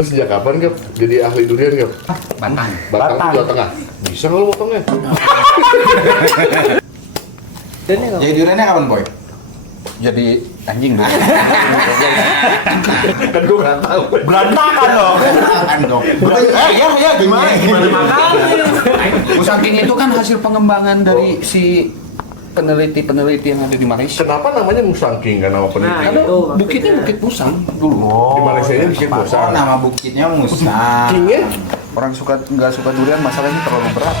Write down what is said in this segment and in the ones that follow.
Sejak kapan Gap jadi ahli durian Gap? Batang Jawa Tengah. Bisa nggak lo motongnya? Jadi duriannya kapan Boy? Jadi anjing dong. Kan gue nggak tahu. Berantakan dong. Ya gimana Makanya. Musangking itu kan hasil pengembangan dari si peneliti yang ada di Malaysia. Kenapa namanya Musangking kan nama peneliti? Karena bukitnya Bukit Musang dulu. Di Malaysia nya bikin Oh, Musang. nama bukitnya Musang. Kingnya? Orang nggak suka durian, masalahnya terlalu berat.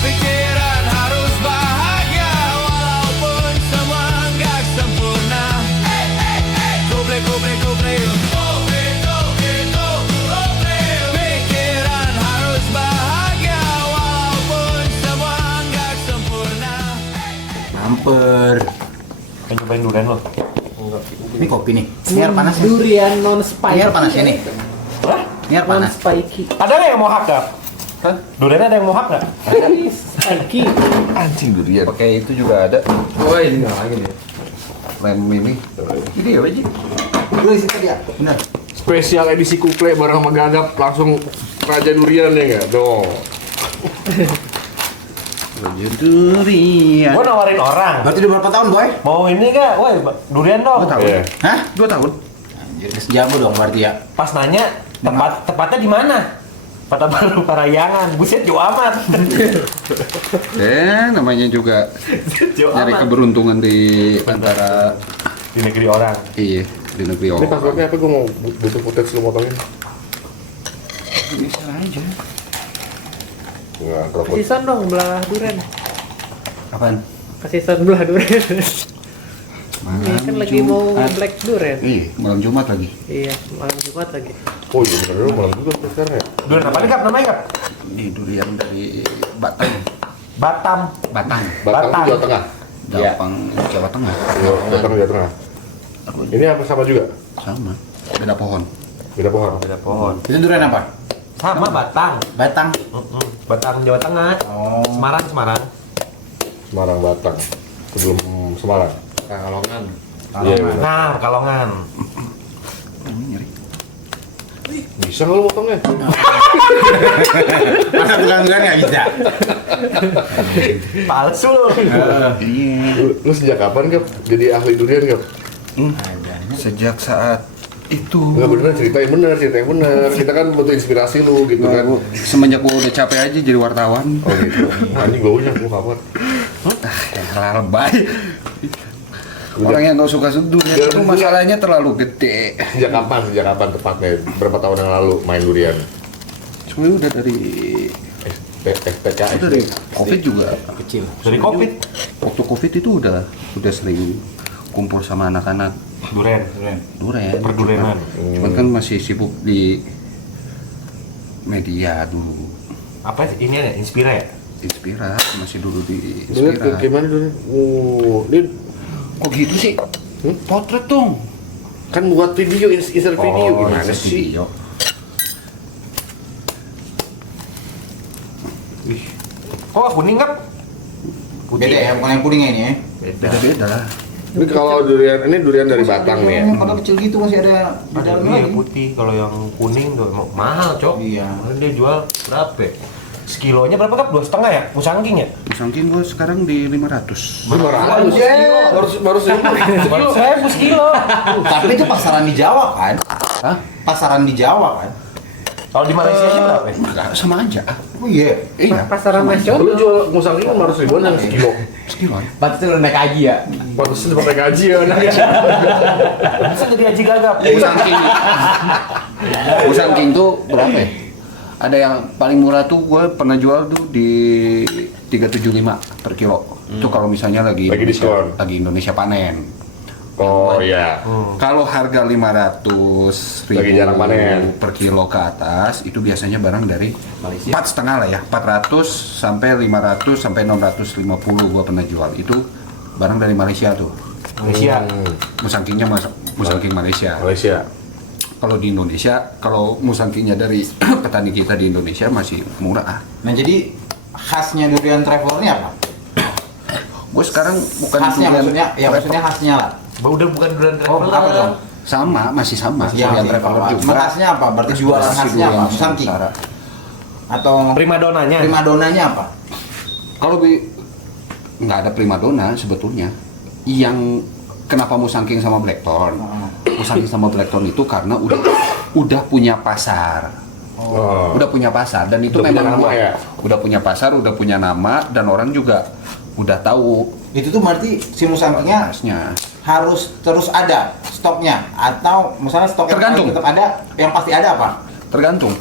Pikiran harus bahagia walaupun semua nggak sempurna. Kuble. Pikiran harus bahagia walaupun semua nggak sempurna. Hamper. Pengen cobain durian lo? Ini kopi nih. Biar panas. Durian non spiky. Biar panas ini. Hah? Biar Non panas. spiky. Ada nggak yang mohak gak? Hah? Duriannya ada yang mohak nggak? Spiky. Anjing durian. Pakai itu juga ada. Wah ini nggak lagi nih. Lain mini. Ini ya aja. Dulu di situ dia. Benar. Spesial edisi kuple bareng sama Gagap langsung Raja Durian ya nggak? Dong. Durian. Gua nawarin orang. Berarti udah berapa tahun Boy? Mau ini nggak? Woi, durian dong. Iya. Hah? 2 tahun. Anjir, jago dong berarti ya. Pas nanya, tepatnya di mana? Pada baru Parayangan. Buset, jauh amat. Namanya juga Jauh nyari amat. keberuntungan di antara Di negeri orang. iya di negeri Ini orang. passwordnya apa? Gue mau butuh footage lu motongin. Bisa aja. Nggak, kerokot. Kasih son dong belah durian. Apaan? Kasih son belah durian. Ini kan lagi mau Jumat. black durian. Iya, malam Jumat lagi. Iya, malam Jumat lagi. Oh iya bener lu malam juga sekarang ya. Durian apa nih, Kap? Namanya, Kap? Ini durian dari Batam. Batam. Batang. Batang Batang. Jawa Tengah. Dampang Jawa Tengah. Batang Jawa Tengah. Ini apa sama juga? Sama. Beda pohon. Beda pohon. Beda pohon. Itu durian apa? Sama Batang. Batang. Batang Jawa Tengah. Oh. Semarang. Semarang Batang. Sebelum Semarang. Kalongan. Iya. Nah, Pekalongan. Nyeri. Bisa nggak lu motongnya? Masa bukan-bukan nggak bisa? Palsu lo. Iya. Lu sejak kapan Gap jadi ahli durian Gap? Sejak saat itu. Nggak bener cerita yang bener. Kita kan butuh inspirasi lu gitu kan. Semenjak gua udah capek aja jadi wartawan. Oh gitu. Anjing baunya lu kapan? Ya lebay. Orang yang nggak suka durian Biar itu berdua. masalahnya terlalu gede. Sejak kapan tepatnya? Berapa tahun yang lalu main durian? Sebenarnya udah dari STK, itu dari COVID juga. Kecil. Dari Covid. Waktu COVID itu udah sering kumpul sama anak-anak Durian. durian. Perdurianan. Cuman kan masih sibuk di media dulu. Apa ini ada Inspira ya? Inspira masih dulu di Dulu Inspira. gimana dulu? Dia Kok gitu sih? Potret dong. kan buat video, insert video gimana insert sih? video. Wih. Kok kuning, Kap? Beda ya, bukan yang kuningnya ini ya. Beda-beda. Ini kalau durian, ini durian dari Batang nih ya. Yang pada kecil gitu masih ada di dalamnya Iya lagi. putih. Kalau yang kuning tuh mahal, Cok. Iya. Kemarin dia jual berapa? Ya? Sekilonya berapa, Kap? 2,5 ya? Musangking ya? Musangking gua sekarang di 500. 500 baru Baru saya sekilo. Tapi itu pasaran di Jawa kan? Hah? Pasaran di Jawa kan? Kalau di Malaysia aja berapa? Ya? Enggak, sama aja. Oh iya. Iya. Pasaran Lu nasional. jual musangking 500 ribuan yang sekilo. Sekiloan. Berarti udah naik haji ya? Pantesan pakai gaji ya. Bisa jadi haji gagap. Musangking. Musangking tuh berapa ya? Ada yang paling murah tuh gue pernah jual tuh di 375 per kilo. Itu kalau misalnya lagi diskon. lagi Indonesia panen. Oh iya. Kalau harga 500 ribu Lagi jarang panen. per kilo ke atas itu biasanya barang dari Malaysia. 4,5 lah ya, 400 sampai 500 sampai 650 gua pernah jual. Itu barang dari Malaysia tuh. Malaysia. Musangkingnya musangking Malaysia. Malaysia. Kalau di Indonesia, kalau musangkingnya dari petani kita di Indonesia masih murah. Nah jadi khasnya durian traveler ini apa? Gue sekarang bukan Khasnya durian maksudnya, ya travel. maksudnya khasnya lah. Udah bukan durian Oh, traveler. apa dong? Sama, masih sama. Yang Durian Traveler juga. khasnya apa? Berarti jualan Masih khasnya apa? durian Musangking? Nusantara. Atau Primadonanya. primadonanya apa? Kalau nggak ada primadona sebetulnya. Yang kenapa Musangking sama Blackthorn? Musangking sama Blackthorn itu karena udah punya pasar. Oh. Udah punya pasar dan itu Udah punya memang nama ya? udah punya pasar, udah punya nama dan orang juga udah tahu Itu tuh berarti si musangkingnya khasnya. harus terus ada stoknya atau misalnya stoknya Tergantung. tetap ada, yang pasti ada apa? Tergantung.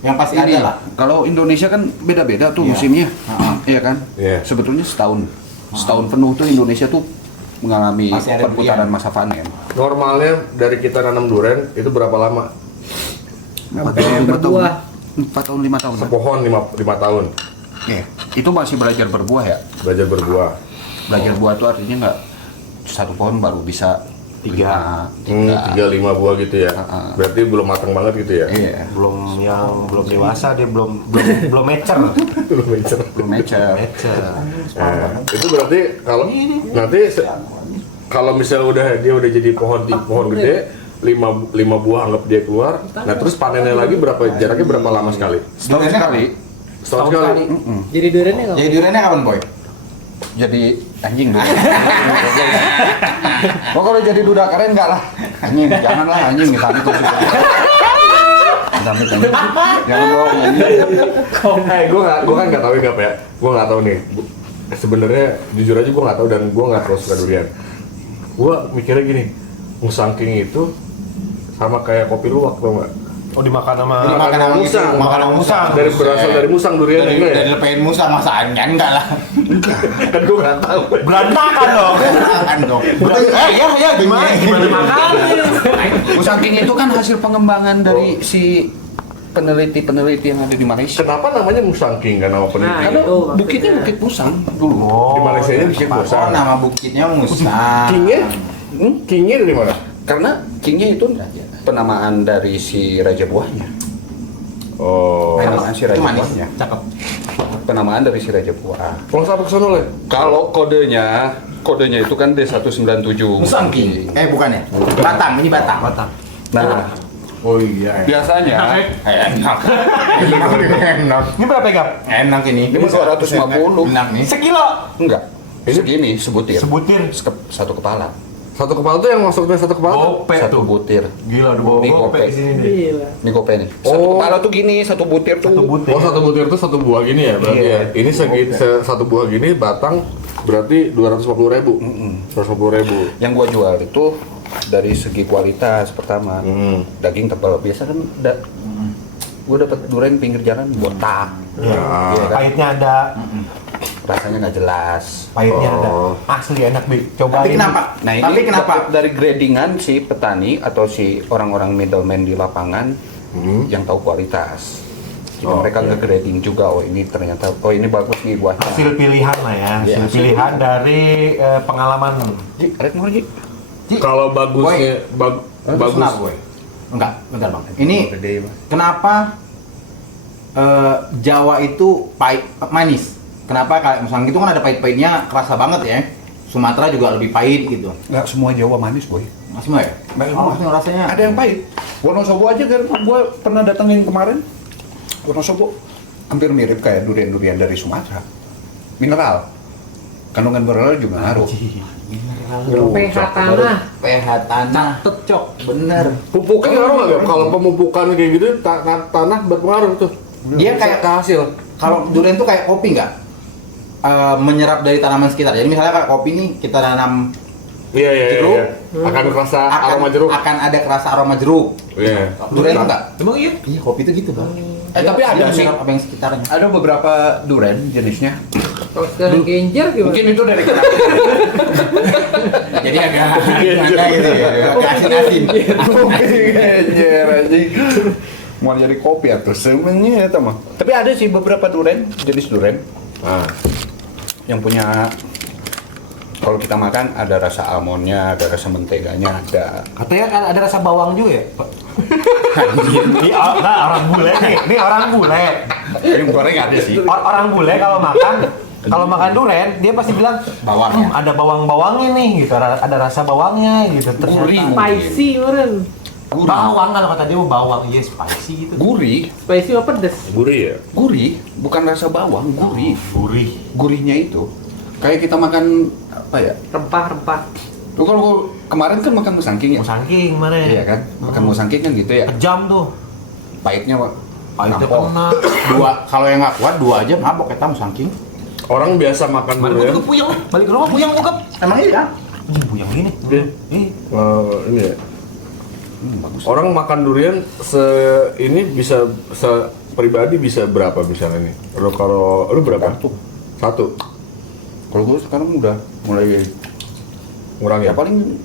Yang pasti Ini, ada lah. kalau Indonesia kan beda-beda tuh Iya. musimnya, Heeh. iya kan? Iya. Sebetulnya setahun penuh tuh Indonesia tuh mengalami Pasti ada perputaran durian. masa panen. Normalnya dari kita nanam durian itu berapa lama? 4 tahun, 5 tahun. berbuah. 4 tahun, 5 tahun. Sepohon 5 tahun Iya. Itu masih belajar berbuah ya. belajar berbuah. Belajar buah itu artinya nggak satu pohon baru bisa 3. 3-5 buah gitu ya. Heeh. Berarti belum matang banget gitu ya. Iya. Belum dewasa, dia belum mature. Belum mecer. Belum mature. Itu berarti kalau nanti kalau misalnya dia udah jadi pohon gede, 5 buah anggap dia keluar. Nah, terus panennya lagi jaraknya berapa lama sekali? Setahun sekali. Setahun sekali. Jadi duriannya nggak? Jadi duriannya kapan, Boy? Jadi anjing dulu. Oh, kalau jadi duda keren enggak lah. Anjing, janganlah anjing kita itu juga. Amit anjing. Jangan dong anjing. Gue kan nggak tahu ya. Gue nggak tahu nih. Sebenarnya jujur aja gue nggak tahu dan gue nggak terus suka durian. Gue mikirnya gini, Musangking itu sama kayak kopi luwak tau nggak? Oh, dimakan sama Jadi makan sama musang. makan sama musang. Berasal dari musang durian dari juga ya? dari lepen musang masaannya enggak lah. Kan gue nggak tahu. berantakan dong. Kan dong. Ya gimana makan? Musangking itu kan hasil pengembangan dari si peneliti yang ada di Malaysia. Kenapa namanya Musangking kan nama peneliti? Nah, Karena itu bukitnya maksudnya. Bukit Musang dulu. Di Malaysia nya bikin Oh, musang. nama bukitnya musang. Kingnya dari mana? Karena kingnya itu penamaan dari si raja buahnya. Oh. Penamaan si raja Itu manis. buahnya. Cakep. Penamaan dari si raja buah. Kalau sampai kesana Le? Kalau kodenya itu kan D197. Musangking. Bukan ya? Batang, ini batang. Batang. Nah, Oh iya. biasanya Enak. Enak. Ini berapa gap? Enak ini. Ini 250. Enak nih. Sekilo. enggak. Segini sebutir. Sebutir. Satu kepala. Satu kepala tuh yang masuknya satu kepala tuh? Gope Satu tuh. butir. Gila, ada bawa Ini gope gope. di sini nih. Gila. Ini gope nih. Satu Oh. kepala tuh gini, satu butir tuh. Satu butir. Oh, satu butir itu satu buah gini ya berarti Iya. ya? Ini satu buah gini batang berarti 250.000. 250.000. Yang gua jual itu dari segi kualitas pertama. Daging tebal. Biasa kan gua dapat durian pinggir jalan botak. Iya. Iya kan? Pahitnya ada. Rasanya nggak jelas. Pahitnya ada. Oh. Asli enak, Bi. Cobain. Tapi kenapa? Nah ini Tapi kenapa? dari gradingan si petani atau si orang-orang middleman di lapangan yang tahu kualitas. Jadi mereka nge-grading juga, oh ini ternyata, oh ini bagus nih buahnya. Hasil pilihan lah ya. Iya, Hasil hasil pilihan dari pengalaman. Ji, red more, Ji. Kalau bagusnya bagus. Kenapa, Boy? Enggak, bentar Bang. Ini kenapa Jawa itu manis? Kenapa kayak Musangking itu kan ada pahit-pahitnya kerasa banget ya. Sumatera juga lebih pahit gitu. Nggak semua Jawa manis, boy. Masih mau ya? Nggak semua. Maksudnya rasanya Ada yang pahit. Wonosobo aja kan, gua pernah datengin kemarin. Wonosobo hampir mirip kayak durian-durian dari Sumatera. Mineral. Kandungan mineral juga ngaruh. pH tanah. pH tanah. Catet cok. Bener. Pupuknya ngaruh nggak Gap? Kalau pemupukan kayak gitu tanah berpengaruh tuh. Dia kayak ke hasil. Kalau durian tuh kayak kopi nggak? Menyerap dari tanaman sekitar. Jadi misalnya kayak kopi nih kita tanam Iya. jeruk, Akan kerasa aroma jeruk. akan ada kerasa aroma jeruk. Iya. Durian tuh nggak? Emang iya? Iya, kopi itu gitu bang. Tapi ada Dia sih. menyerap apa yang sekitarnya. Ada beberapa durian jenisnya. Kalau sekarang genjer gimana? Mungkin itu dari kenapa? Jadi agak gitu ya, agak asin-asin. Genjer anjing. Mau jadi kopi atau semuanya itu mah. Tapi ada sih beberapa durian, jenis durian Nah, yang punya, kalau kita makan ada rasa almondnya, ada rasa menteganya, ada. Katanya kan ada rasa bawang juga ya, Pak? Ini orang bule nih. Ini orang bule. Yang goreng ada sih. Orang bule kalau makan Kalau makan durian, dia pasti bilang Bawangnya. ada bawang-bawangnya nih gitu, ada rasa bawangnya gitu. Gurih. Ternyata Spicy meren. Gurih. bawang kalau kata dia mau bawang, iya spicy gitu. Gurih, Spicy apa pedes? Gurih ya? gurih, bukan rasa bawang, gurih. Gurih. Gurihnya itu kayak kita makan apa ya? Rempah-rempah. Lu kalau kemarin kan makan musangking ya? Mau saking kemarin. Iya kan? Makan musangking kan gitu ya. Kejam tuh. Pahitnya Pak. Pahitnya Nampol. kena. Dua, kalau yang nggak kuat 2 aja mabok kita mau saking. Orang biasa makan Kemarin gua durian. juga puyeng, balik ke rumah puyeng bokap. Emang iya? Puyeng gini. Iya. Ih, Ini ya. Bagus. Orang makan durian ini bisa pribadi bisa berapa misalnya nih? Kalau lu berapa? Satu. Kalau gue sekarang udah mulai Ngurang ya? ya paling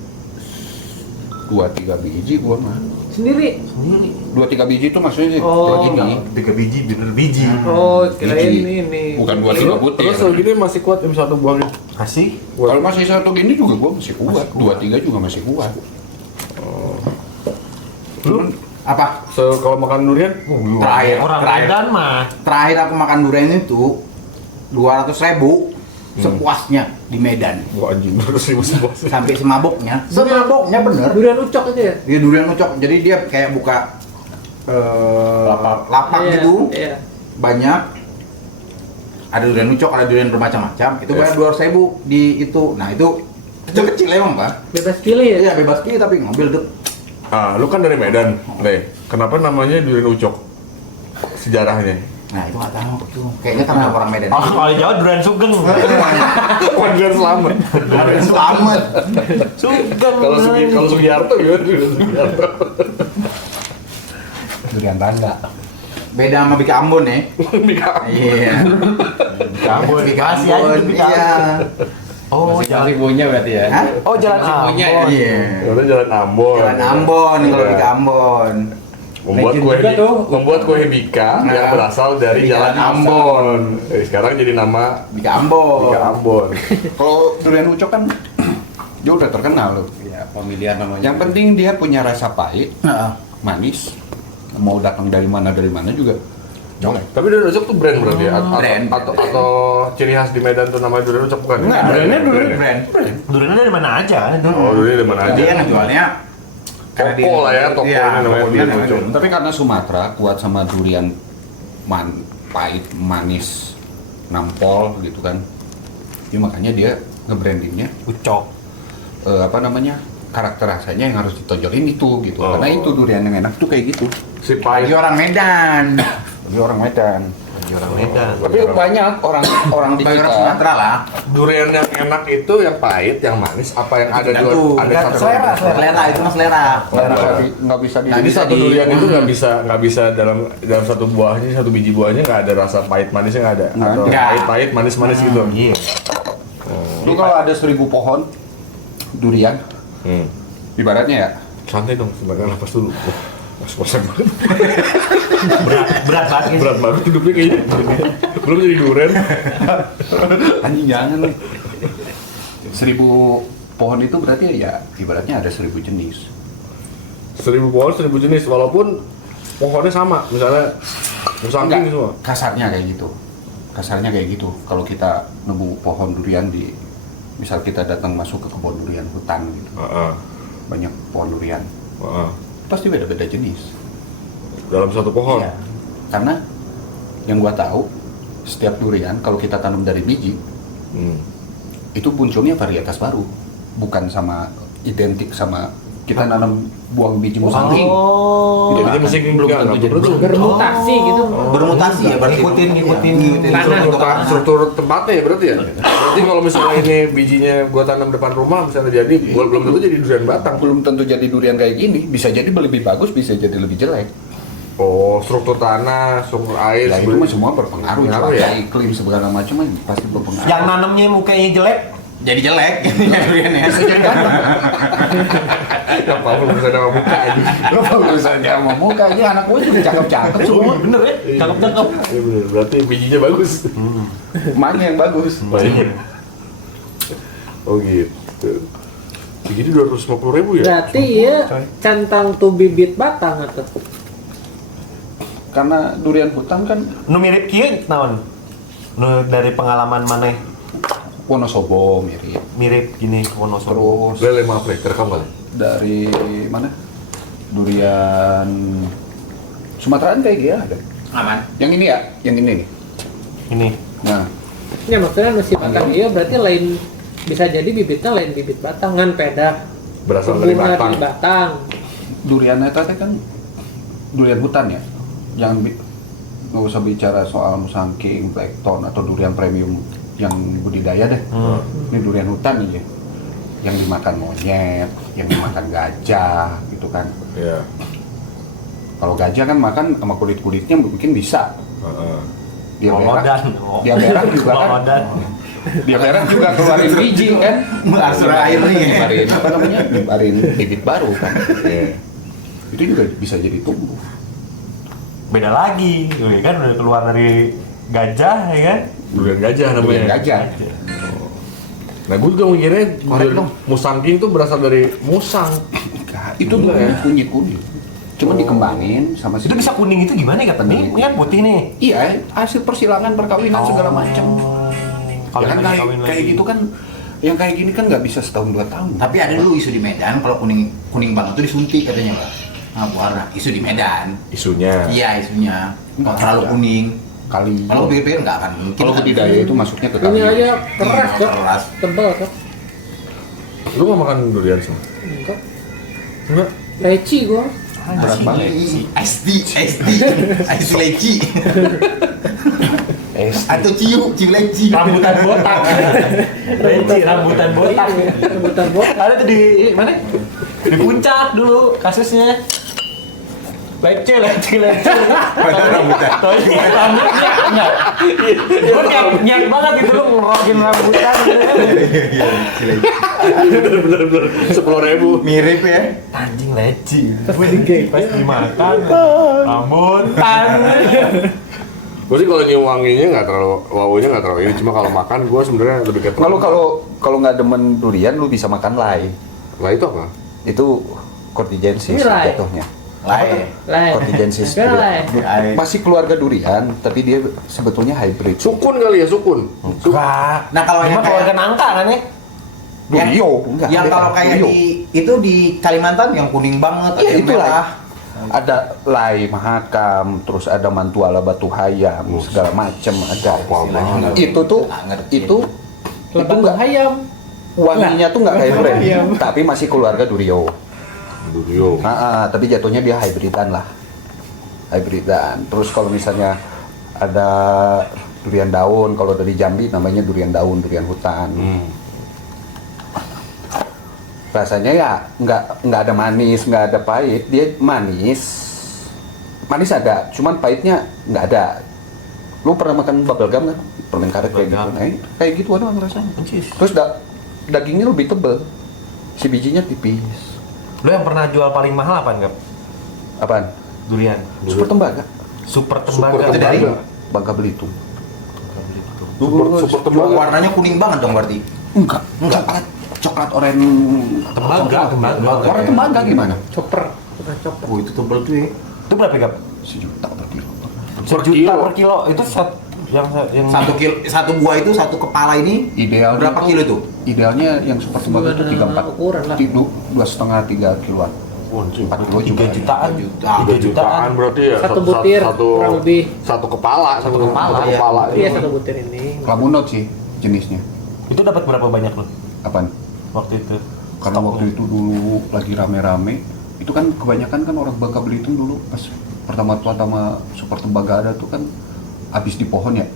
2-3 biji gua mah. Sendiri. sendiri. 2-3 biji itu maksudnya sih Oh. gini. 3 biji, bener biji. Oh, kirain Biji. ini. Bukan Terus 2-3 butir. segini masih kuat yang satu buahnya. Kasih. Kalau masih satu gini juga gua masih kuat. 2-3 juga masih kuat. Lu Apa? Kalau makan durian, Terakhir, orang terakhir. Medan mah. Terakhir aku makan durian itu 200.000 sepuasnya di Medan. gua anjing terus ribu sebuah. Sampai semaboknya. Semaboknya bener. Durian ucok aja ya? Dia durian ucok. Jadi dia kayak buka lapak Iya, gitu. Iya. Banyak. Ada durian ucok, ada durian bermacam-macam. Itu bayar 200.000 di itu. Nah, itu kecil-kecil emang, Pak. Bebas pilih ya? Iya, bebas pilih tapi ngambil tuh. Ah, lu kan dari Medan, nih. Kenapa namanya durian ucok? Sejarahnya. Nah, itu nggak tahu tuh. Kayaknya karena orang Medan. Oh, kalau Jawa durian sugeng. Durian selamat. Durian selamat. Sugeng. Kalau Sugiharto gimana durian Sugiharto? durian tangga. Beda sama Bika Ambon ya. Iya. Ambon. Bika Kasih aja Ambon. tuh Bika Iya. Oh, jalan. punya berarti ya. Hah? Oh, jalan Ambon. Iya. Itu jalan Ambon. Jalan Ambon kalau Bika Ambon. Membuat kue Bika yang Nah, berasal dari Jalan Jalan Ambon. Sekarang jadi nama Bika Ambon. Bika Ambon. Kalau durian ucok kan dia udah terkenal loh. Ya, pemilihan namanya. Yang penting dia punya rasa pahit, Heeh. manis. Mau datang dari mana juga. Tapi durian ucok tuh brand berarti ya? Brand. Atau ciri khas di Medan tuh namanya durian ucok bukan? Enggak, duriannya Brand ya? Brand. Duriannya dari mana aja? Oh, durian dari mana aja? Dia ngejualnya karena Toko lah ya, toko iya, ini namanya tokonya durian namanya ucok. Tapi karena Sumatera kuat sama durian pahit, manis, nampol gitu kan. Ya makanya dia nge-brandingnya Ucok. apa namanya? Karakter rasanya yang harus ditonjolin itu gitu. Oh. Karena itu durian yang enak tuh kayak gitu. Si Lagi pahit. orang Medan. Bagi orang Medan. Bagi orang Medan. Tapi banyak orang di Bagi orang kita. Sumatera lah. Durian yang enak itu yang pahit, yang manis, apa yang ada Tergantung. dua ada Tergantung. satu. Selera. Selera itu mah selera. Nggak bisa di. Jadi bisa satu di- durian itu nggak bisa dalam satu buahnya, satu biji buahnya nggak ada rasa pahit manisnya nggak ada. Nggak Atau ada. pahit manis gitu. Iya. Lu kalau ada 1000 pohon durian, ibaratnya ya, Santai dong, sebagai nafas dulu. Wah, ngos-ngosan banget. Berat banget. Guys. Berat banget hidupnya kayaknya. Belum jadi durian. anjing jangan lu. 1000 pohon itu berarti ya ibaratnya ada 1000 jenis. 1000 pohon, 1000 jenis. Walaupun pohonnya sama, misalnya musangking Enggak, semua. kasarnya kayak gitu. Kasarnya kayak gitu. Kalau kita nemu pohon durian di, misal kita datang masuk ke kebun durian hutan gitu, Heeh. banyak pohon durian, Heeh. pasti beda-beda jenis. Dalam satu pohon. Iya. Karena yang gua tahu, setiap durian kalau kita tanam dari biji, Hmm. itu munculnya varietas baru, bukan sama identik sama kita nanam buang biji musangking. Oh. Jadi musangking belum nggak tentu jadi perlu tuh. Bermutasi gitu. Bermutasi ya berarti. Ngikutin. Struktur tempatnya ya berarti ya. Berarti kalau misalnya ini bijinya gua tanam depan rumah misalnya jadi, belum tentu jadi durian batang. Belum tentu jadi durian kayak gini, bisa jadi lebih bagus, bisa jadi lebih jelek. Oh, struktur tanah, struktur air. Ya itu mah semua berpengaruh, Berpengaruh cuaca, ya? iklim segala macam mah pasti berpengaruh. Yang nanamnya mukanya jelek, Jadi jelek duriannya. Gak apa-apa bisa nama buka aja. Lo bagusannya sama muka aja, anak gue juga cakep-cakep semua. bener ya? Cakep-cakep. Iya bener, berarti bijinya bagus. Mana yang bagus? Banyak. Oh gitu. Segini 250.000 ya? Berarti ya centang tuh bibit batang atau Karena durian hutan kan Nu mirip kieu naon? Lu dari pengalaman mana Wonosobo mirip. mirip gini Wonosobo? Terus Lele maaf nih, kerekam kali. dari mana? Durian Sumateraan kayak gini ada. Aman. Yang ini ya, yang ini nih. Ini. Nah, Ya maksudnya masih batang iya berarti lain, bisa jadi bibitnya lain bibit batang kan peda. Berasal dari Bunga batang. di batang. durian eta teh kan durian hutan ya. Nggak usah bicara soal musangking, blackthorn atau durian premium yang budidaya deh. Ini durian hutan aja. Yang dimakan monyet, yang dimakan gajah gitu kan. Iya. Kalau gajah kan makan sama kulit-kulitnya mungkin bisa. Heeh. Dia berak. Lolodan. Dia berak juga kan. Lolodan. Dia berak juga keluarin biji kan. Asal airnya. Nyebarin apa namanya? Nyebarin bibit baru kan. Iya. Itu juga bisa jadi tumbuh. Beda lagi, ya kan udah keluar dari gajah ya kan? Durian gajah namanya. Durian gajah. Nah, gue juga mikirnya Korek durian dong. musangking itu berasal dari musang. Enggak, itu Enggak durian ya? kunyit-kunyit. Cuma dikembangin sama Itu bisa kuning itu gimana ya? Ini kan putih nih. Iya, hasil persilangan perkawinan segala macam. Kalau Ya kan lagi kayak, kawin kayak lagi. gitu kan, yang kayak gini kan nggak bisa setahun 2 tahun. Tapi ada dulu isu di Medan kalau kuning banget tuh disuntik katanya, Pak. Nah, warna isu di Medan. Isunya. Iya, isunya. Nggak Kalau terlalu ada. kuning. Kali Kalau pikir-pikir nggak akan mungkin. kalau kan. budidaya itu masuknya ke Ini kali. aja keras Iya, kok. keras. Tebal kok. Lu mau makan durian semua? Enggak. Enggak. Leci gua. Berat banget. SD leci. SD. Atau ciu leci. Rambutan botak. Leci, rambutan botak. Rebutan botak. Ada tuh di mana? Di puncak dulu kasusnya. Leci. Padahal rambutan. Tuh, rambutnya enggak. Gue niat banget gitu lu ngerokin rambutan. Bener-bener 10.000. Mirip ya. Anjing leci. Pas dimakan rambutan. Gue sih kalau nyium wanginya nggak terlalu, wawunya nggak terlalu ini. Cuma kalau makan gue sebenarnya lebih ke Lalu kalau nggak demen durian, lu bisa makan lye. Lah itu apa? Itu cortigensis Ini lye. jatuhnya. Lain. Lain. Cortigensis. Lain. Lain. Masih keluarga durian, tapi dia sebetulnya hybrid. Sukun kali ya, sukun. Enggak. Nah, kalau Cuma yang kayak- keluarga nangka kan ya? Durio, enggak. Yang beda. kalau kayak Durio. itu di Kalimantan yang kuning banget, ada Iya, yang itu merah. lah. Ada lye mahakam, terus ada mantuala batu hayam, segala macem ada. banget. Itu tuh, Nggak ngerti. itu Lebat nggak ayam. wanginya tuh nggak kayak brand, Ayam. tapi masih keluarga Durio. Durio. Tapi jatuhnya dia hybridan lah, hybridan. Terus kalau misalnya ada durian daun, kalau dari Jambi namanya durian daun, durian hutan. Rasanya ya nggak ada manis, nggak ada pahit, dia manis ada, cuman pahitnya nggak ada. Lu pernah makan bubble gum kan? Permen karet kayak gitu, Bubble gum. kayak gitu doang rasanya. Terus dagingnya lebih tebel, si bijinya tipis. Lu yang pernah jual paling mahal apa enggak? Apaan? Durian. Super tembaga, Super Super tembaga. Itu dari Bangka Belitung. Super tembaga. warnanya kuning banget dong berarti. Enggak, coklat oranye. Tembaga. Warna tembaga gimana? Chopper. Bukan chopper. Oh, itu tebel tuh ya. Itu berapa Gap? Sejuta per kilo. Sejuta per kilo. Itu yang 1 buah itu 1 kepala ini Ideal berapa itu- kilo tuh? Idealnya yang super tembaga itu Gimana 34, ukuran lah. 2,5-3 kiloan. 4 kilo juga 3 jutaan. 3 jutaan berarti ya. Satu butir, kurang lebih. Satu kepala, satu kepala. Iya satu butir ini. Kelamunot sih jenisnya. Itu dapat berapa banyak lu Apaan? waktu itu? Karena waktu itu dulu lagi rame-rame, itu kan kebanyakan kan orang Bangka Belitung dulu pas pertama super tembaga ada tuh kan habis di pohon ya,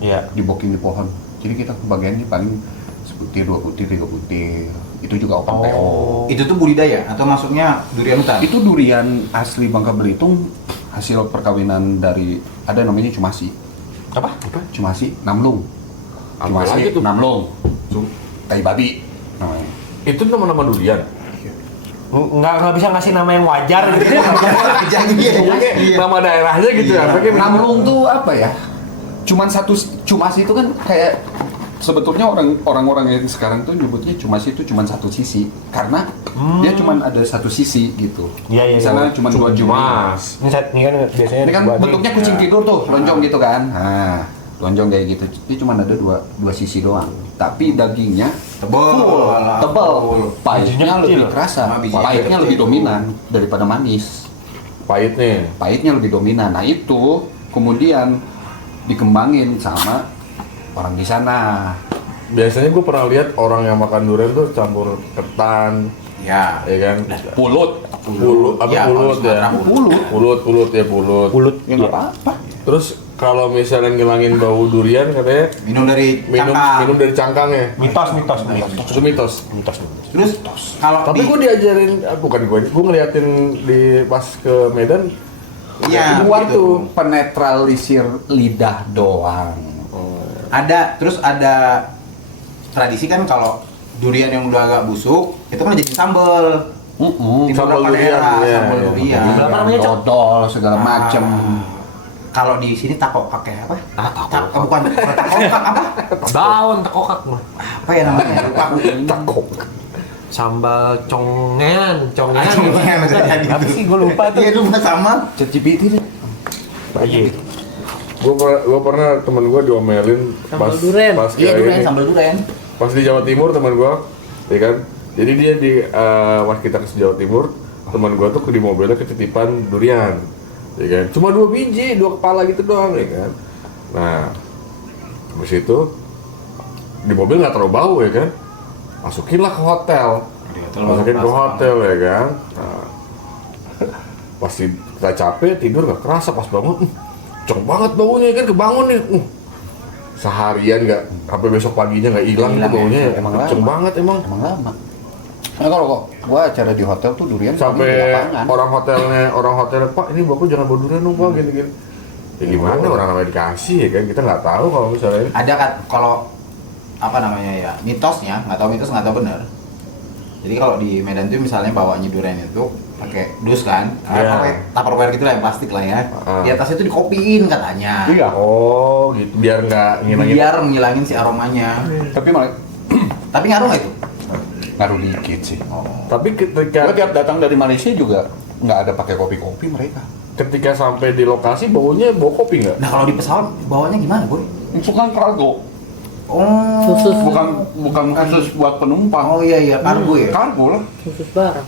Iya. diboking di pohon. Jadi kita kebagiannya paling sebutir, 2 butir, 3 butir. Itu juga open PO. Itu tuh budidaya atau maksudnya durian hutan? Itu durian asli Bangka Belitung, hasil perkawinan dari ada namanya Cumasi. Apa? Cumasi, Namlung. Apa lagi tuh? Namlung. Tai babi namanya. Itu nama-nama durian. Nggak bisa ngasih nama yang wajar gitu. Jangan dia. Nama daerahnya gitu ya. Pakai Namlung tuh apa ya? Cumasi itu kan kayak sebetulnya orang-orang yang sekarang tuh nyebutnya Cumasi itu cuma satu sisi karena dia cuma ada satu sisi gitu. Iya. Misalnya cuma 2 juma. Mas. Ini kan biasanya Ini kan dua nih. bentuknya kucing tidur tuh, lonjong gitu kan. Nah, lonjong kayak gitu. Itu cuma ada dua sisi doang. Tapi dagingnya Tebal. tebal. Pahitnya lebih kecil. kerasa. Bijinya Pahitnya kecil. lebih dominan daripada manis. Pahitnya. Pahitnya lebih dominan. Nah itu kemudian dikembangin sama orang di sana. Biasanya gue pernah lihat orang yang makan durian tuh campur ketan, Ya. ya kan? Pulut. Pulut, apa Ya, pulut kalau di ya? Sumatera Pulut ya pulut. Pulut. Ya nggak apa-apa. Terus kalau misalnya ngilangin bau durian katanya Minum dari minum cangkang. dari cangkangnya. Mitos. Itu mitos. Terus kalau Tapi gue diajarin, bukan gue ngeliatin di pas ke Medan. Iya, Luar gitu. tuh penetralisir lidah doang. Ada, terus ada tradisi kan kalau durian yang udah agak busuk itu kan jadi sambel. Di Sambal beberapa durian, daerah, iya, sambal iya. durian. Apa namanya, Cok? Dodol segala macem. Kalau di sini tako pakai apa? Tako. Bukan takokak apa? Daun tekokak mah. Apa ya namanya? Lupa aku. Takok. Sambal congean. Ah, congean, jadi Apa gitu. sih gue lupa tuh. Iya, lupa sama. ChatGPT deh. Iya. Gue pernah temen gue diomelin Sambal pas durian. pas Iya, kayak durian, ini. sambal durian. Pas di Jawa Timur teman gue, ya kan. Jadi dia di pas kita ke Jawa Timur, teman gue tuh di mobilnya ketitipan durian, ya kan. Cuma 2 biji, 2 kepala gitu doang, ya kan. Nah, habis itu di mobil nggak terlalu bau ya kan. Masukinlah ke hotel, masukin ke hotel ya kan. Nah, pas kita capek tidur nggak kerasa, pas bangun, cong banget baunya kan, kebangun nih. Seharian nggak, sampai besok paginya nggak hilang tuh Hilang ya? baunya, Emang kenceng lama. banget emang. Emang lama. Nah kalau gua acara di hotel tuh durian di Sampai lapangan. orang hotelnya, Pak ini bapak jangan bawa durian dong Pak, gini-gini. Ya gimana, orang namanya dikasih ya kan, kita nggak tahu kalau misalnya ini. Ada kan kalau apa namanya ya, mitosnya, nggak tahu bener. Jadi kalau di Medan tuh misalnya bawanya durian itu pakai dus kan, Iya. pakai tupperware gitu lah yang plastik lah ya. Ah. Di atasnya itu dikopiin katanya. Iya. Oh gitu, biar nggak ngilangin. Biar ngilangin si aromanya. Tapi malah Tapi ngaruh nggak itu? ngaruh dikit sih. Tapi Gua ketika tiap datang dari Malaysia juga nggak ada pakai kopi-kopi mereka. ketika sampai di lokasi baunya bau kopi nggak? Nah kalau di pesawat bawanya gimana, Boy? Bukan kargo, Oh, Khusus. bukan khusus buat penumpang. Oh iya kargo ya. Kargo lah. Khusus barang.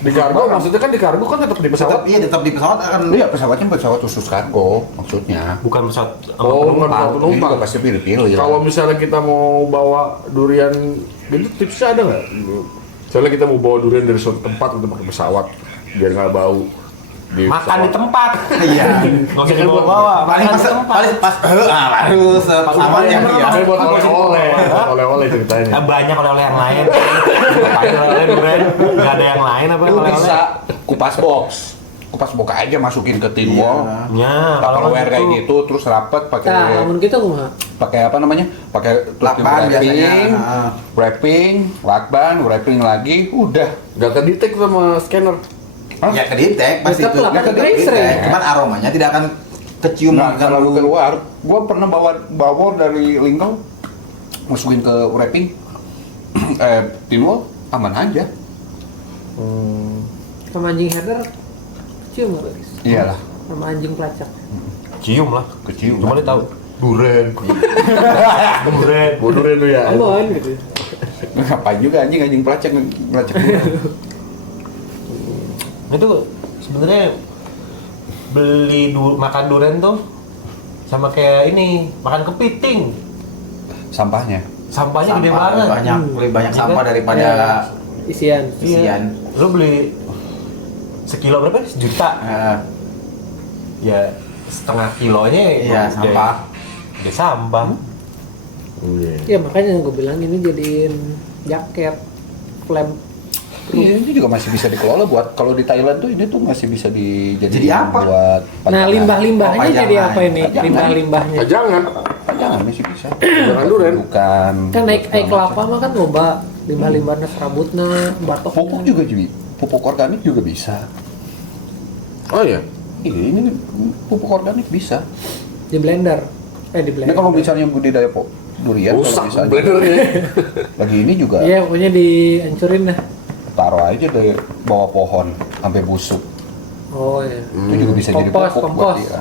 Di kargo maksudnya kan di kargo kan tetap di pesawat. Tetap di pesawat akan. Iya pesawatnya pesawat khusus kargo maksudnya. Bukan pesawat Oh, bukan pesawat Ini penumpang. juga pasti pilih-pilih. Kalau misalnya kita mau bawa durian, gitu tipsnya ada nggak? Misalnya kita mau bawa durian dari suatu tempat untuk pakai pesawat, biar nggak bau. makan di tempat. Iya. Nggak usah dibawa-bawa. Paling Makan pas di tempat. paling pas harus pesawat yang iya. Kayak buat oleh-oleh ceritanya. Banyak oleh-oleh yang lain. Ngapain oleh-oleh durian? Nggak ada yang lain apa Lu oleh-oleh? bisa kupas box aja masukin ke tin wall. Ya, kalau Tupperware kayak gitu. gitu terus rapet pakai Nah, namun gitu kumaha? pakai apa namanya? Pakai Lakban biasanya. wrapping lagi, udah. Nggak kedetek sama scanner. Ya kedetek pasti Tetap itu. lah, Ya, kan kedetek. kedetek. Cuman aromanya tidak akan kecium Nah, kalau ganggu. keluar, gua pernah bawa dari Linggau, masukin ke wrapping, tin wall, aman aja. Sama anjing herder cium nggak guys? Iyalah, Sama anjing pelacak. Cium lah. kecium. Cuma dia tahu. Duren. Durian. Bawa durian tuh ya. Aman gitu. Ngapain juga anjing pelacak durian. Itu sebenarnya makan durian tuh sama kayak ini makan kepiting. Sampahnya. Sampahnya gede Sampah, banget. banyak lebih banyak Iya sampah kan? daripada Isian. isian. Lu beli sekilo berapa? Sejuta. Ya setengah kilonya Iya, sampah. Gede sampah. Iya. Ya makanya gue bilang ini jadiin jaket flame. Iya, ini juga masih bisa dikelola buat kalau di Thailand tuh ini tuh masih bisa dijadiin Jadi apa? buat Nah pajangan. limbah-limbahnya Oh, jadi pajangan. apa ini? Pajangan. Limbah-limbahnya. Jangan. Pajangan masih bisa. Jangan durian. Bukan. Kan naik kelapa mah kan loba limbah-limbahnya serabutna, batok. Pupuk juga pupuk organik juga bisa. Oh iya. Iya, ini pupuk organik bisa. di blender. Di Ini blender. kalau misalnya budidaya durian kalau Rusak misalnya blendernya. lagi ini juga Iya, pokoknya dihancurin dah. taruh aja dari bawah pohon sampai busuk. Oh iya. Itu juga bisa jadi Kompos, pupuk kompos. buat dia.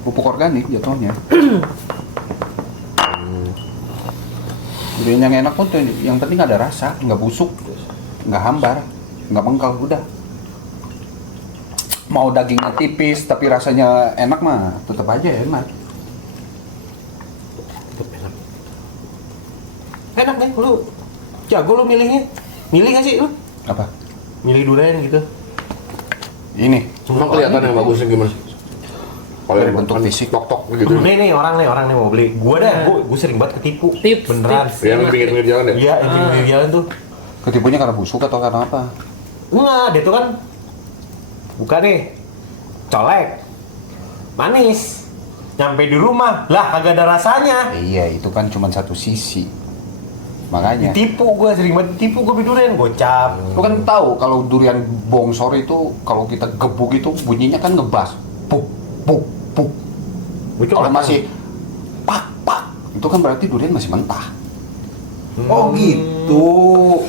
Pupuk organik jatuhnya. Durian yang enak pun tuh, yang penting ada rasa, nggak busuk, nggak hambar, nggak mengkal, udah. Mau dagingnya tipis tapi rasanya enak mah tetap aja enak. Enak deh lu. Jago lu milihnya. Milih gak sih lu? Apa? Milih durian gitu. Ini. Emang kelihatan yang bagusnya gimana? Kalau Dari yang bentuk makan fisik. tok gitu. Nih orang nih mau beli. Gua sering banget ketipu. Tips, Beneran. tips. Yang pinggir-pinggir jalan ya? Iya, yang di jalan tuh. Ketipunya karena busuk atau karena apa? Enggak, dia tuh kan buka nih. Colek. Manis. Nyampe di rumah, lah kagak ada rasanya. Iya, itu kan cuma satu sisi. Makanya. Ditipu gua, sering banget ditipu gua beli durian, gocap. Lu kan tahu kalau durian bongsor itu kalau kita gebuk itu bunyinya kan ngebas. Puk puk puk. Kalau masih pak pak itu kan berarti durian masih mentah. Oh gitu.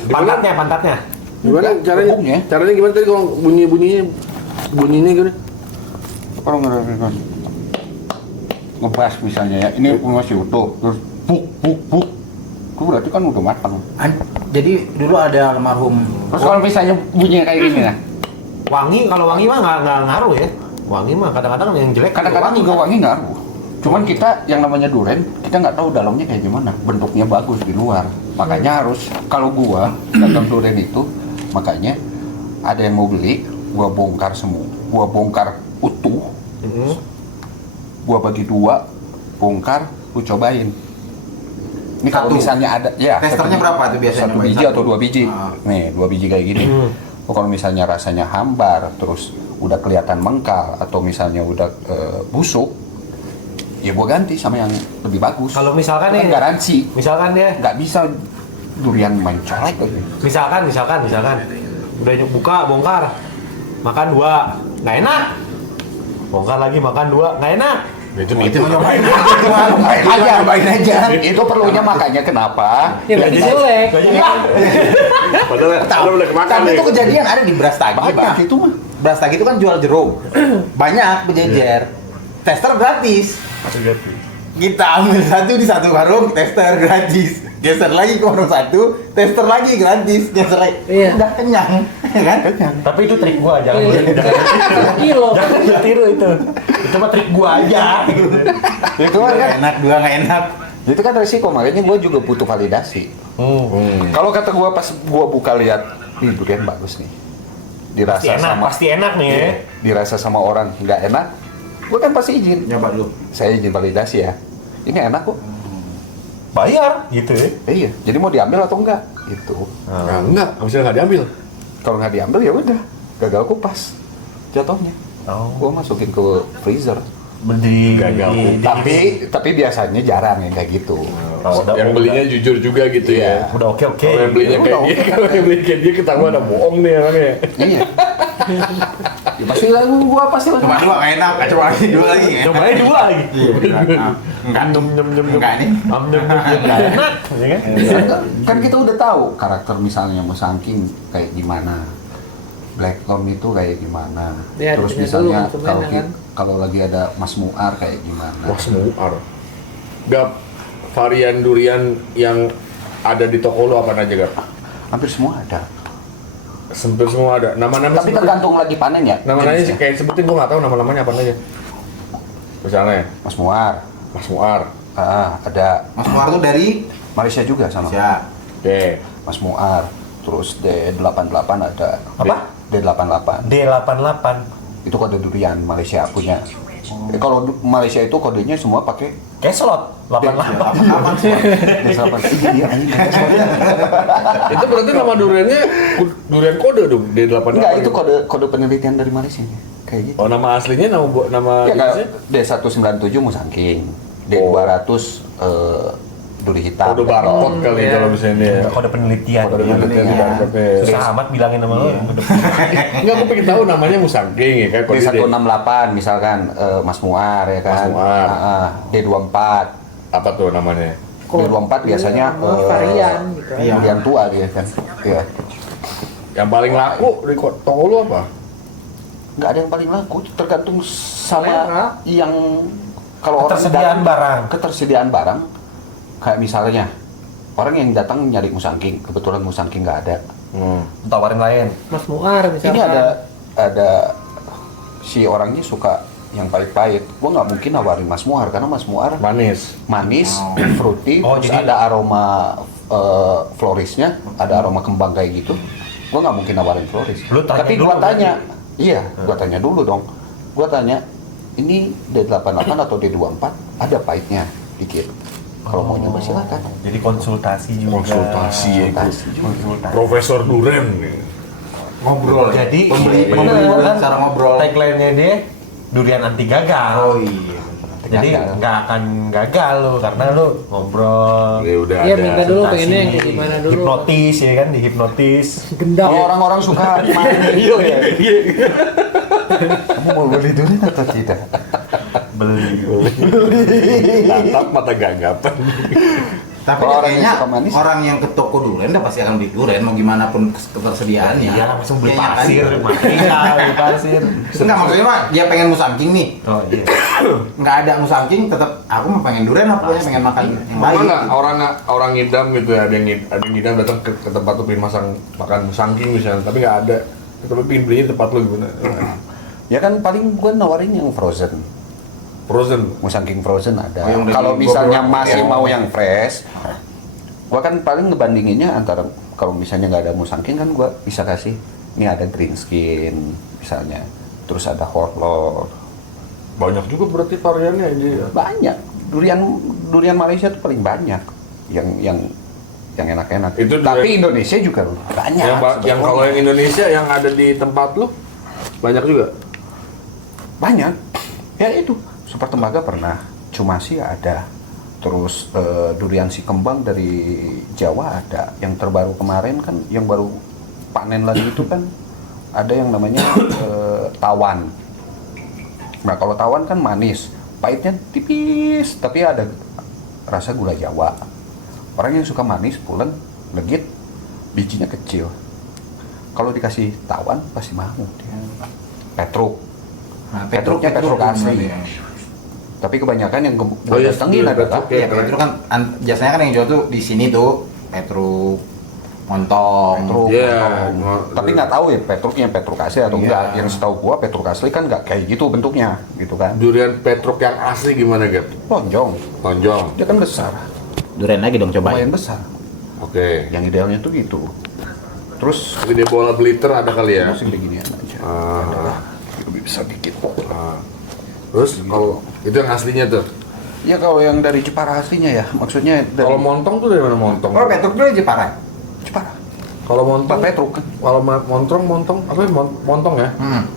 Pantatnya. Gimana caranya? Gebuknya. Caranya gimana tadi kalau bunyinya gimana? Kalau ngebas misalnya ya, ini masih utuh, terus puk puk puk, itu berarti kan udah matang. Jadi dulu ada almarhum. Terus kalau misalnya bunyinya kayak gini ya, Kalau wangi mah nggak ngaruh ya. Wangi mah kadang-kadang yang jelek. kadang-kadang juga wangi ngaruh. Cuman kita yang namanya durian, kita nggak tahu dalamnya kayak gimana, bentuknya bagus di luar. Makanya harus, kalau gua dagang durian itu, makanya ada yang mau beli, gua bongkar semua, gua bongkar utuh, gua bagi dua, bongkar, lu cobain. Ini kalau Satu. misalnya ada, ya Testernya satu- berapa tuh biasanya? Satu biji atau 2 biji. Ah. Nih, 2 biji kayak gini. Oh, kalau misalnya rasanya hambar, terus udah kelihatan mengkal, atau misalnya udah busuk, ya gua ganti sama yang lebih bagus. Kalau misalkan Kan nih, garansi, misalkan ya, nggak bisa durian main colek lagi. misalkan, udah buka, bongkar, makan 2, nggak enak. Bongkar lagi, makan 2, nggak enak. Itu Nyobain Nyobain aja. Itu perlunya makanya kenapa? Ya berarti jelek. Nggak jadi. Padahal udah kemakan Tapi nih. itu kejadian ada di Brastagi, Banyak Pak. itu mah. Brastagi itu kan jual jeruk. Banyak berjejer. Tester gratis. Kita ambil satu di satu warung, tester gratis. Geser lagi ke warung satu, tester lagi gratis. Geser lagi. Iya. Udah kenyang, ya kan? Tapi itu trik gua, jangan Iya. jangan Kilo. jangan ditiru itu. Itu mah trik gua aja. Itu kan, Nggak enak, dua nggak enak. itu kan resiko, makanya gue juga butuh validasi. Kalau kata gue pas gue buka lihat, nih durian bagus nih, dirasa Pasti enak nih ya. dirasa sama orang nggak enak, gue kan pasti izin. Nyoba dulu. Saya izin validasi ya. Ini enak kok. Bayar gitu ya. Iya. Jadi mau diambil atau enggak? Gitu. Nah, enggak, misalnya nggak diambil. Kalau nggak diambil ya udah, gagal kupas jatuhnya. Oh. Gue masukin ke freezer. Beli Gagal. Tapi biasanya jarang yang kayak gitu. Yang belinya jujur juga gitu ya. Udah oke. Kalau yang belinya Ya, kayak udah, gitu, oke. kalau yang beli kayak dia ketahuan ada bohong nih orangnya. Iya. Ya pasti lah, gua pasti lah. Cuma dua nggak enak, coba lagi dua lagi ya. Cobain 2 lagi. Enggak, enggak nih. Nggak enak, ya kan? Kan kita udah tahu karakter misalnya Musangking kayak gimana, Blackthorn itu kayak gimana. Ya, Terus ditanya misalnya dulu konsumennya kan. kalau lagi ada Mas Muar kayak gimana. Wah, semuar. Gap, varian durian yang ada di toko lo apa aja, Gap? Hampir semua ada. Hampir semua ada. Nama-nama Tapi tergantung lagi panen ya. Nama-namanya sih jenisnya. kayak sebutin, gua nggak tahu nama-namanya apa aja. Misalnya Mas Muar, Mas Muar. ada Mas Muar tuh dari Malaysia juga sama. Siap. Oke. Mas Muar, terus D88 ada. Apa? D88. D88. Itu kode durian Malaysia punya. Kalau Malaysia itu kodenya semua pakai Kayak slot 88. Kapan sih? D88. Iya, Itu berarti nama duriannya durian kode dong, D88. enggak, itu kode penelitian dari Malaysia. Kayak gitu. Oh, nama aslinya nama Ya, jenisnya? D197 Musangking, D200 duri hitam. Kode barcode kali Iya. kalau misalnya dia. Kode penelitian. Kode penelitian di Iya. barcode. Susah amat bilangin nama lo. Enggak, aku pengen tahu namanya Musangking ya kan. Kode D168 misalkan Mas Muar ya kan. Mas Muar. D24. apa tuh namanya? D24 biasanya varian gitu. Iya. durian tua dia kan. Iya. Yang paling laku di toko lu apa? Nggak ada yang paling laku, tergantung sama Selera. yang kalau orang Ketersediaan datang- barang. Ketersediaan barang. Kayak misalnya orang yang datang nyari musangking, kebetulan musangking nggak ada. Tawarin lain. Mas Muar misalkan. Ini ada si orangnya suka yang pahit-pahit. Gua nggak mungkin nawarin Mas Muar karena Mas Muar Manis. manis, fruity, Oh, terus jadi- ada aroma florisnya, ada aroma kembang kayak gitu. Gua nggak mungkin nawarin floris. Lu tanya Tapi dulu gua tanya, berarti? iya, gua tanya dulu dong. Gua tanya, ini D88 atau D24 ada pahitnya dikit. Kalau mau nyoba silakan. Jadi konsultasi juga. Konsultasi ya. Konsultasi juga. Konsultasi. Profesor Duren nih. Ngobrol. ya? Jadi pembeli bener, dan kan cara ngobrol. tagline-nya dia durian anti gagal. Oh iya. Jadi gagal. nggak akan gagal lu karena lu ngobrol. Ya udah Iya ada. minta dulu konsultasi, pengennya yang kayak gimana dulu. Hipnotis ya kan, dihipnotis. Gendam. Kalau orang-orang suka Iya, iya. kamu mau beli durian atau tidak? Beli. Tatap mata gagapan. Tapi Kalau orang yang kayaknya suka manis? orang yang ke toko durian udah pasti akan beli durian mau gimana pun ketersediaannya. Iya, langsung beli Kayaknya kan. pasir, beli pasir. Enggak, maksudnya mah dia pengen musangking nih. Oh iya. Nggak ada musangking tetap aku mah pengen durian apa pokoknya pengen makan yang Mana baik. nggak orang ngidam gitu ya, ada yang ngidam datang ke tempat tuh pengen makan musangking misalnya, tapi nggak ada. Tapi pengen belinya tempat lu gimana? Ya kan paling gue nawarin yang frozen. Frozen. Musangking frozen ada. Oh, yang udah Kalau misalnya digoreng. masih Ya. mau yang fresh, gua kan paling ngebandinginnya antara kalau misalnya nggak ada musangking kan gua bisa kasih ini ada green skin misalnya, terus ada horlor, Banyak juga berarti variannya aja. banyak. Durian Malaysia tuh paling banyak yang enak-enak. Itu Tapi Indonesia juga banyak. Yang kalau yang Indonesia yang ada di tempat lu banyak juga. banyak. Ya itu Super Tembaga pernah, Cumasi ada. Terus durian si kembang dari Jawa ada. Yang terbaru kemarin kan yang baru panen lagi itu kan ada yang namanya tawan. Nah kalau tawan kan manis, pahitnya tipis, tapi ada rasa gula Jawa. Orang yang suka manis, pulen, legit, bijinya kecil. Kalau dikasih tawan pasti mau dia. Petruk, Nah, Petruknya Petruk asli. ya. tapi kebanyakan yang gue iya, datengin iya, adalah Petruk. Iya, Petruk kan biasanya kan yang jual tuh di sini tuh Petruk, Montong. Petruk, Iya. Montong. Tapi nggak tahu ya Petruknya Petruk asli atau Iya. enggak. Yang setahu gua Petruk asli kan nggak kayak gitu bentuknya, gitu kan. Durian Petruk yang asli gimana, Gap? Lonjong, Lonjong. dia kan besar, Durian lagi dong coba. lumayan besar. Oke. Yang idealnya tuh gitu. Terus Gede bola beliter ada kali ya? segede ginian aja. Ah. Adalah lebih besar dikit. Ah. Terus kalau itu yang aslinya tuh. Ya kalau yang dari Jepara aslinya ya, maksudnya dari Kalau montong tuh dari mana montong? Oh, Petruk dulu aja parah. Jepara. Kalau montong Pak Petruk kan. Kalau montong apa ya? Montong ya?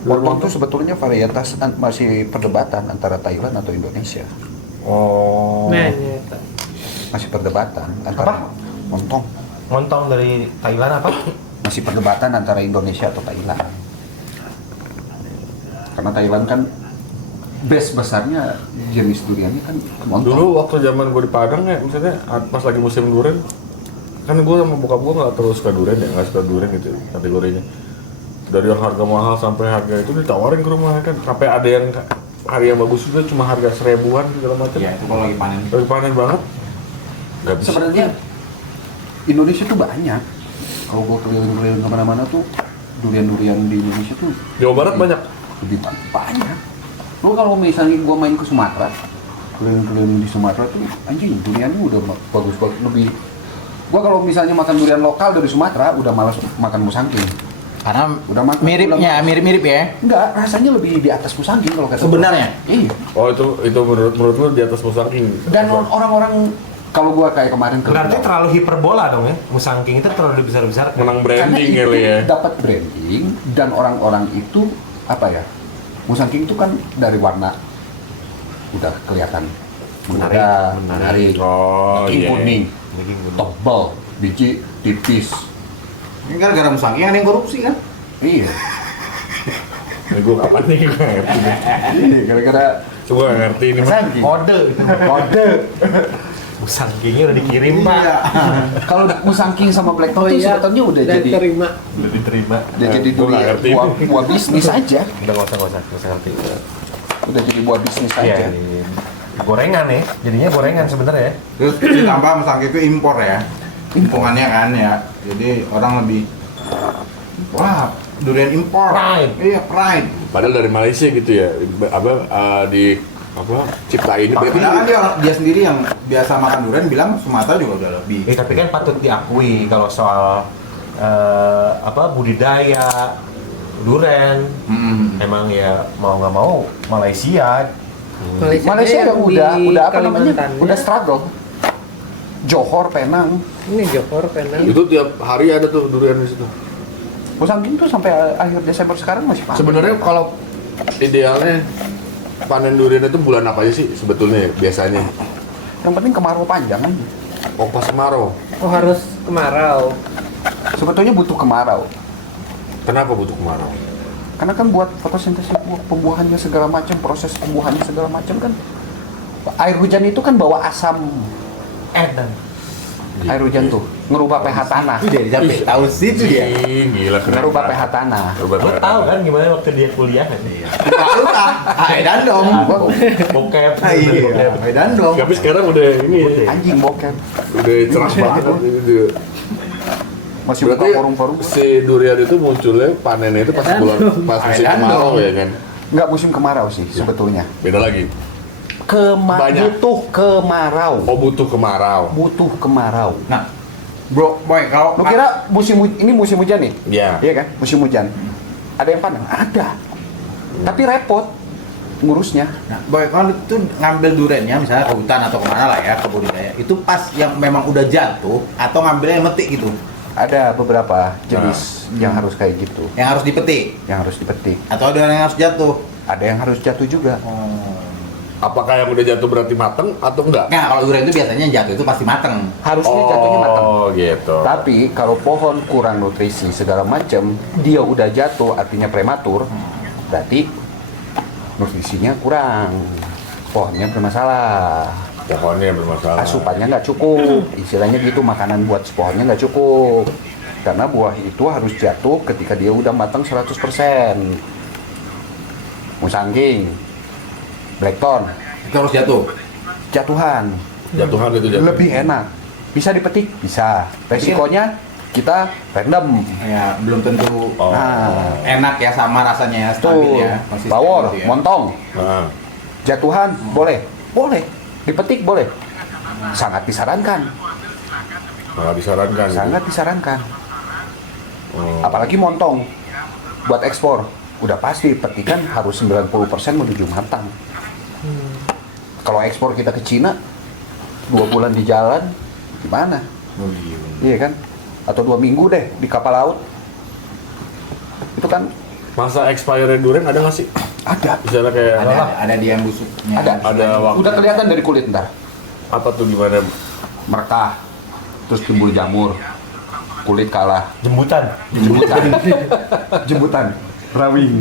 Montong itu sebetulnya varietas masih perdebatan antara Thailand atau Indonesia. Oh. Nah, nyata. Masih perdebatan antara montong. Montong dari Thailand apa? Masih perdebatan antara Indonesia atau Thailand. Karena Thailand kan base besarnya jenis duriannya kan montong. Dulu waktu zaman gue di Padang ya, misalnya pas lagi musim durian, kan gue sama bokap gue nggak terlalu suka durian ya, nggak suka durian gitu kategorinya. Dari yang harga mahal sampai harga itu ditawarin ke rumah kan, sampai ada yang hari yang bagus juga cuma harga 1000-an segala macam. Iya, itu kalau lagi panen. Lagi panen banget. Nggak bisa. Sebenarnya Indonesia tuh banyak. Kalau gue keliling-keliling kemana-mana tuh durian-durian di Indonesia tuh Jawa Barat banyak. lebih banyak. Lu kalau misalnya gue main ke Sumatera, keliling-keliling di Sumatera tuh anjing duriannya udah bagus-bagus lebih. Gua kalau misalnya makan durian lokal dari Sumatera udah malas makan musangking. Karena Udah makan. mirip-mirip ya. Enggak, rasanya lebih di atas musangking kalau kata gua. Sebenarnya? Iya. Oh itu menurut lu di atas musangking. Dan orang-orang kalau gua kayak kemarin ke Berarti Pulau, terlalu hiperbola dong ya. Musangking itu terlalu besar-besar. menang karena branding itu kali ya. dapat branding dan orang-orang itu apa ya? Musangking itu kan dari warna udah kelihatan muda, menarik, Oh daging iya. kuning, Daging kuning. tebal, biji tipis. Ini gara-gara musangking ada yang korupsi kan? Iya. Ini gue kapan nih gue ngerti. Iya, gara-gara Coba nggak ngerti ini. musangking. Kode. Kode. Musangkingnya udah dikirim pak. Kalau musangking sama black Oh Top itu iya, sebetulnya udah dan jadi terima. Udah diterima. udah jadi Gua nggak ngerti. buah bisnis aja. Udah nggak usah ngerti. Udah jadi buah bisnis Iya. aja. Gorengan ya. Jadinya gorengan sebenarnya ya. Terus ditambah musangking itu impor ya. Hitungannya kan ya. Jadi orang lebih wah, durian impor. Pride. Iya, pride. Padahal dari Malaysia gitu ya, ciptain ini berarti Padahal kan dia sendiri yang biasa makan durian bilang Sumatera juga udah lebih. Tapi kan patut diakui kalau soal budidaya durian emang ya mau nggak mau Malaysia Malaysia yang di udah apa namanya? Kalimantannya, Udah struggle. Johor, Penang. Ini Johor, Penang. itu tiap hari ada tuh durian di situ. Musangking tuh sampai akhir Desember sekarang masih panen. Sebenarnya kalau idealnya panen durian itu bulan apa aja sih sebetulnya biasanya? Yang penting kemarau panjang aja. Oh, pas kemarau. Oh, harus kemarau. Sebetulnya butuh kemarau. Kenapa butuh kemarau? Karena kan buat fotosintesis pembuahannya segala macam, proses pembuahannya segala macam kan. Air hujan itu kan bawa asam. edan. Air hujan tuh ngerubah pH tanah. Itu dia sampai tahu situ dia. Ih, gila keren. Ngerubah pH tanah. Ngerubah Lo pH tau tanah. kan gimana waktu dia kuliah kan? Iya. Luka. Edan dong. Bokep. Iya, Edan dong. Tapi sekarang udah ini Anjing bokep. udah cerah banget gitu. Masih buka Berarti forum-forum. si durian itu munculnya panennya itu pas bulan pas musim Edan kemarau dong. ya kan? Nggak musim kemarau sih sebetulnya. Beda lagi. Banyak. Butuh kemarau. Oh, butuh kemarau. Butuh kemarau. Nah, bro, boy, kalau Lu kira ini musim hujan nih? Iya. Iya kan? Musim hujan. Ada yang panen? Ada. Tapi repot ngurusnya. Nah, boy, kalau itu ngambil duriannya misalnya ke hutan atau kemana lah ya, ke budidaya, itu pas yang memang udah jatuh atau ngambilnya yang metik gitu, Ada beberapa jenis yang harus kayak gitu, yang harus dipetik yang harus dipetik. atau ada yang harus jatuh. Ada yang harus jatuh juga. Apakah yang udah jatuh berarti mateng atau enggak? Nah, kalau durian itu biasanya yang jatuh itu pasti mateng. Harusnya jatuhnya matang. Oh, gitu. Tapi kalau pohon kurang nutrisi segala macam, dia udah jatuh artinya prematur, berarti nutrisinya kurang. Pohonnya bermasalah. Pohonnya bermasalah. Asupannya nggak cukup. Istilahnya gitu, makanan buat pohonnya nggak cukup. Karena buah itu harus jatuh ketika dia udah matang 100%. Musangking, blackthorn, Itu harus jatuh. jatuhan. Jatuhan itu jatuh. Lebih enak. Bisa dipetik? Bisa. Resikonya kita random. Ya, belum tentu Oh. Nah, enak ya sama rasanya ya, stabil tuh. ya. konsisten Bawor, gitu ya. montong, Nah, jatuhan, boleh. Boleh. Dipetik boleh. Sangat disarankan. malah disarankan. gitu. Sangat disarankan. Oh. Apalagi montong buat ekspor. Udah pasti petikan harus 90% menuju matang. Kalau ekspor kita ke Cina 2 bulan di jalan gimana? Oh, iya. Iya kan? Atau 2 minggu deh di kapal laut. Itu kan Masa expired durian ada nggak sih? ada. Misalnya kayak Ada dia yang busuknya. ada waktu. Udah kelihatan dari kulit ntar. Apa tuh gimana? Merekah. Terus timbul jamur. Kulit kalah. Jembutan. Jembutan. Jembutan. Rawing.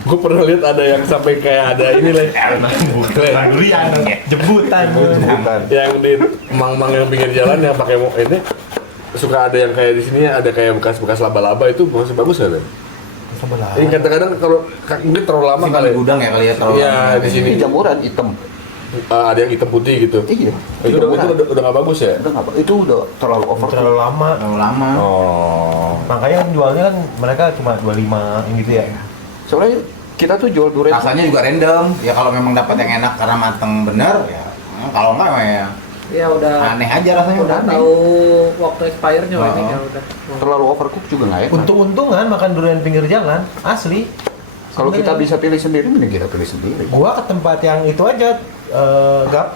Gue pernah lihat ada yang sampai kayak ada ini lah. Bukan durian. Jembutan. Jembutan. Yang di mang-mang yang pinggir jalan yang pakai ini suka ada yang kayak di sini ada kayak bekas-bekas laba-laba itu masih bagus nggak? Kan? Ini kadang-kadang kalau mungkin terlalu lama Simpan kali. di gudang ya kali ya terlalu Iya, lama. di sini. Ini jamuran hitam. Ada yang hitam putih gitu. Iya. Itu udah nggak bagus ya? Udah nggak apa- itu udah terlalu over. Terlalu lama. Terlalu lama. Oh. Makanya kan jualnya kan mereka cuma 25 gitu ya. Soalnya kita tuh jual durian. Rasanya juga random. Ya kalau memang dapat yang enak karena mateng bener ya. Kalau enggak ya Ya udah. aneh aja rasanya Udah aneh. tahu waktu expirednya Oh. ini ya udah. Terlalu overcook juga nggak enak. Untung-untungan makan durian pinggir jalan, asli. Kalau kita Sebenarnya. bisa pilih sendiri, mending kita pilih sendiri. Gua ke tempat yang itu aja, Gap.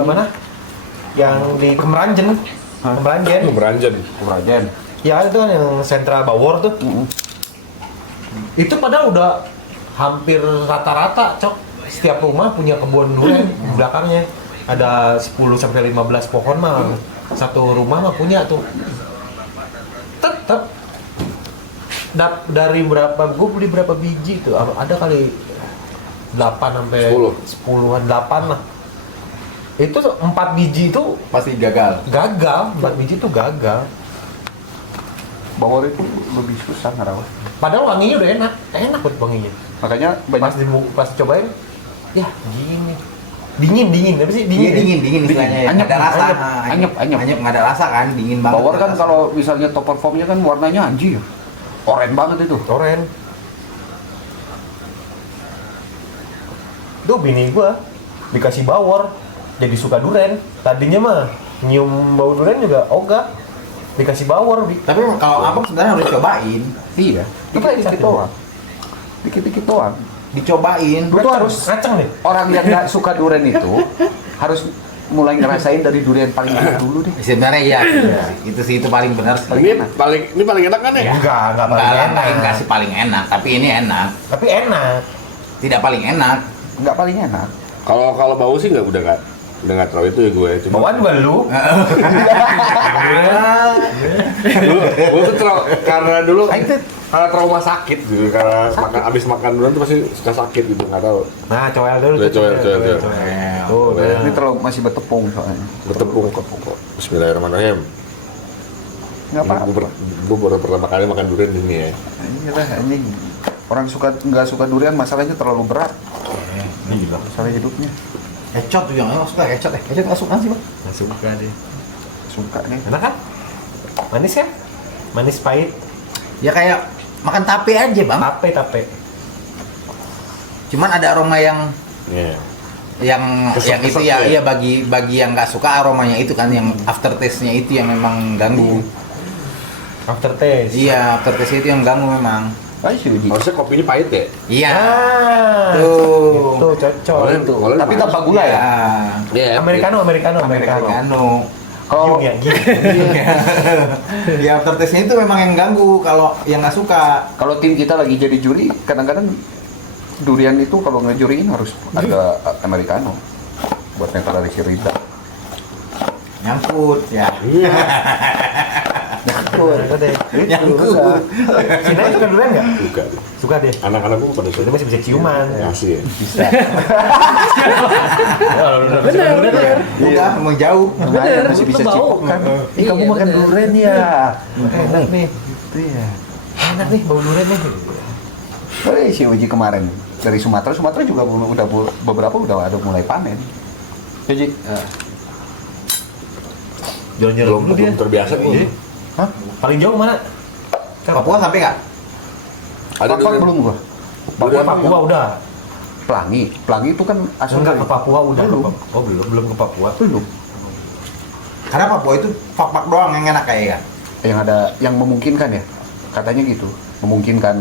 Mana? Yang di Kemeranjen. Kemeranjen. Beranjan. Kurajen. Ya itu kan yang Sentra Bawor tuh. Itu padahal udah hampir rata-rata, Cok. Setiap rumah punya kebun durian di belakangnya. Ada 10 sampai 15 pohon mah. Satu rumah mah punya tuh. Tetep dari berapa, gue beli berapa biji tuh? Ada kali 8 sampai 10-an, 8 lah. Itu tuh 4 biji itu Pasti gagal. gagal, 4 biji itu gagal. Bawor itu lebih susah ngerawat. Padahal wanginya udah enak banget wanginya. Makanya Pas banyak pas cobain, ya gini. dingin apa sih Iya dingin istilahnya ya. Anyep, Nggak ada rasa. anyep. Anyep nggak ada rasa kan, dingin banget. Bawor kan Rasa. kalau misalnya top performnya kan warnanya anjir. Oren banget itu. oren. Tuh bini gua dikasih bawor jadi suka duren. Tadinya mah nyium bau duren juga ogah. Dikasih bawor. Tapi kalau abang sebenarnya harus cobain, Iya. Dikit-dikit doang. Dikit-dikit doang. dicobain. Lu tuh harus ngaceng nih. orang yang nggak suka durian itu harus mulai ngerasain dari durian paling enak dulu deh. Sebenarnya iya, itu paling benar sih. Ini paling enak kan ya? Enggak paling Enggak enak. sih paling enak, tapi ini enak. Tapi enak. Tidak paling enak. Nggak paling enak. Kalau bau sih udah nggak terlalu itu ya gue. Cuma Bawaan juga lu. gue tuh karena dulu karena trauma sakit gitu, karena abis makan durian tuh pasti suka sakit gitu, nggak tahu. Nah, coel dulu. Udah, coel. Tuh, Coel. Ini terlalu masih bertepung soalnya. Bertepung kok. Bismillahirrahmanirrahim. Nggak apa-apa. Gue baru pertama kali makan durian di sini ya. Ini lah anjing. Orang nggak suka durian masalahnya terlalu berat. Ini juga. Masalah hidupnya. Kecot tuh yang suka kecot ya. Kecot nggak suka sih bang. Nggak suka deh. Suka nih. Enak kan? Manis kan? Manis pahit. Ya kayak makan tape aja bang. Tape. Cuman ada aroma yang Iya. yang itu ya, iya bagi yang nggak suka aromanya itu kan, yang aftertaste-nya itu yang memang ganggu. Aftertaste. Iya, aftertaste itu yang ganggu memang. Ayo sih Uji. Harusnya kopinya pahit ya? Iya. Ah, Tuh. itu cocok. Tapi tanpa gula ya. Iya. Americano. Americano. Kalau Giung ya, giung. Ya aftertaste-nya itu memang yang ganggu kalau yang nggak suka. kalau tim kita lagi jadi juri, kadang-kadang durian itu kalau ngejuriin harus ada americano buat netralisir lidah. Nyangkut ya. Nyangkut. Cina suka durian nggak? Suka. Suka deh. Anak-anak gue pada Itu suka. masih bisa ciuman. Asli ya. Bisa. Bener. Udah mau jauh. Bener, masih bisa bau. cipokan. Ih, kamu Iya, makan bener. durian ya. Enak nih. Itu ya. Enak nih bau durian nih. Si Uji kemarin dari Sumatera juga udah beberapa udah ada mulai panen. Uji, Jalan-jalan dulu dia. Belum terbiasa gue. Iya. Hah? Paling jauh mana? Papua sampai nggak? Ada Papua durian. belum gua. Papua udah. Pelangi itu kan asal Enggak dari ke Papua udah. Belum. Oh belum ke Papua. Belum. Karena Papua itu pak doang yang enak kayaknya. Yang ada yang memungkinkan ya, katanya gitu, memungkinkan.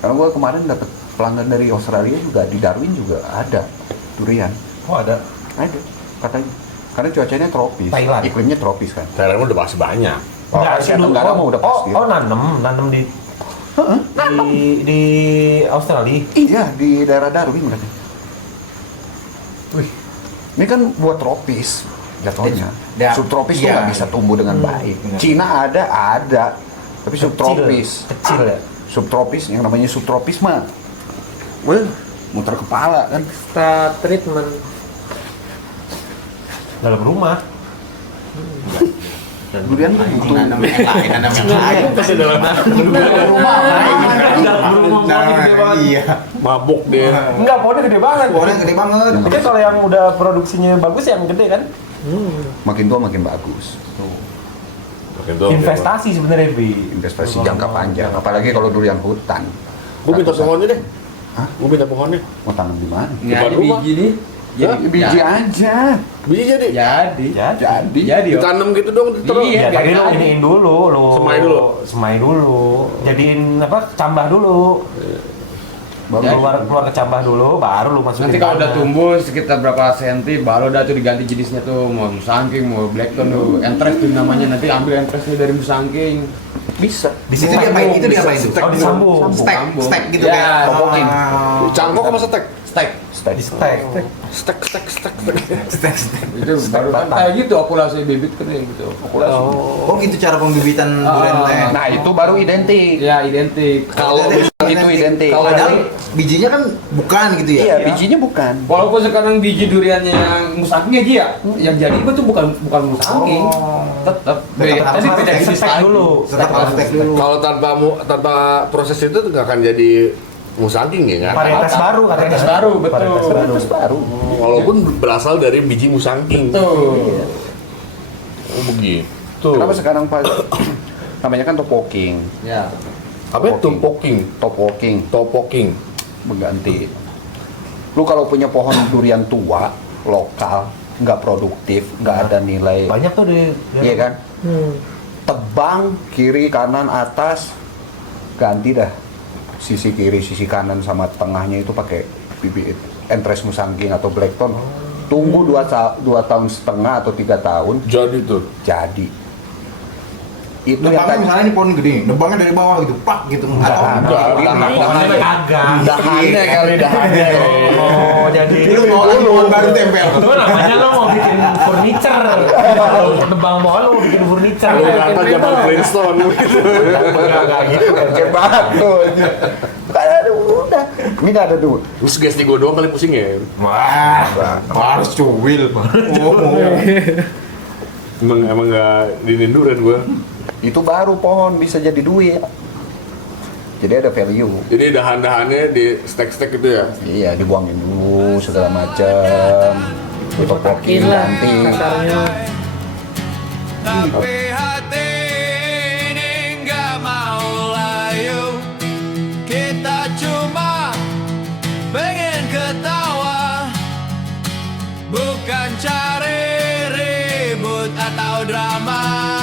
Karena gua kemarin dapat pelanggan dari Australia juga, di Darwin juga ada durian, Oh ada. ada katanya. Karena cuacanya tropis, Thailand. iklimnya tropis kan. Thailand udah pasti banyak. Enggak, Asia Tenggara mah udah pasti. Oh, nanem di di Australia. Iya, di daerah Darwin katanya. Wih, Ini kan buat tropis jatuhnya. Ya, Subtropis tuh iya, nggak bisa iya. tumbuh dengan baik. benar. Cina ada, tapi subtropis. Kecil ya. Subtropis, yang namanya subtropis mah, wah, muter kepala kan. Extra treatment. Dalam rumah. Durian tuh butuh Nanam yang lain, nanam yang lain. Pasti dalam Dalam rumah pohonnya gede banget. Iya. mabuk dia. Enggak, pohonnya gede banget. Pohonnya gede banget. Tapi kalau yang udah produksinya bagus yang gede kan? makin tua makin bagus. Makin tua. Investasi sebenarnya, Bi. Investasi jangka panjang, apalagi kalau durian hutan. Gue minta pohonnya deh. Hah? Gue minta pohonnya. Mau tanam di mana? Depan Nggak ada rumah. biji nih. Hah? Biji aja. Biji jadi. Jadi. Jadi. Jadi. Om. Ditanam gitu dong terus. Iya. Ya, biar tadi lo jadi. iniin dulu, lo semai dulu, jadiin apa? Cambah dulu. Baru Keluar ke cambah dulu, baru lu masukin. Nanti kalau udah tanah. tumbuh sekitar berapa senti, baru udah tuh diganti jenisnya tuh, mau musangking, mau blackton tuh, entres tuh namanya, nanti ambil entresnya dari musangking. bisa. Itu diapain? Itu diapain itu? Oh, disambung. Stek gitu Ya, kayak. topokin. Cangkok sama setek. Stek. Di stek. Stek. Itu baru kan kayak gitu okulasi bibit kering gitu. Okulasi. Oh gitu cara pembibitan durian teh. Nah, itu baru identik. Ya identik. Kalau Itu identik. Padahal bijinya kan bukan gitu ya. Iya, bijinya bukan. Walaupun sekarang biji duriannya yang musangking aja ya, yang jadi itu bukan musangking. Tetap. Tetap Tapi harus tidak stek jenis lagi. dulu. Tetap harus stek dulu. kalau tanpa proses itu nggak akan jadi musangking ya kan? Varietas baru katanya. Varietas baru, betul. Varietas baru. Walaupun berasal dari biji musangking. Tuh. Oh begitu. Kenapa sekarang Pak namanya kan topoking. Ya. Apa itu poking? Topoking mengganti. Lu kalau punya pohon durian tua lokal nggak produktif, nggak ada nilai, Banyak tuh di iya kan? Hmm. Tebang kiri kanan atas, ganti dah sisi kiri sisi kanan sama tengahnya itu pakai bibit Entres musangking atau blackthorn. Tunggu 2 tahun setengah atau 3 tahun Jadi tuh. jadi. Itu yang Nebangnya tadi misalnya ini pohon gede, nebangnya dari bawah gitu, pak gitu. Atau Dahannya kali dahannya. Oh, jadi lu mau lagi pohon baru tempel. itu namanya lo mau bikin furniture. Kalau nebang pohon lo mau bikin furniture. Lu kata zaman Flintstone gitu. Enggak gitu. kayak batu aja. Ada udah, ini ada dulu. Terus guys di gua doang kali pusing ya. Wah, harus cuwil. Emang nggak dininduran gua. Itu baru pohon bisa jadi duit. Jadi ada value. Jadi dahan-dahannya di stack-stack gitu ya. Iya, dibuangin dulu segala macam. Ditopokin lah nanti. kasarnya. Tapi hati ini nggak mau layu. Kita cuma pengen ketawa, bukan cari ribut atau drama.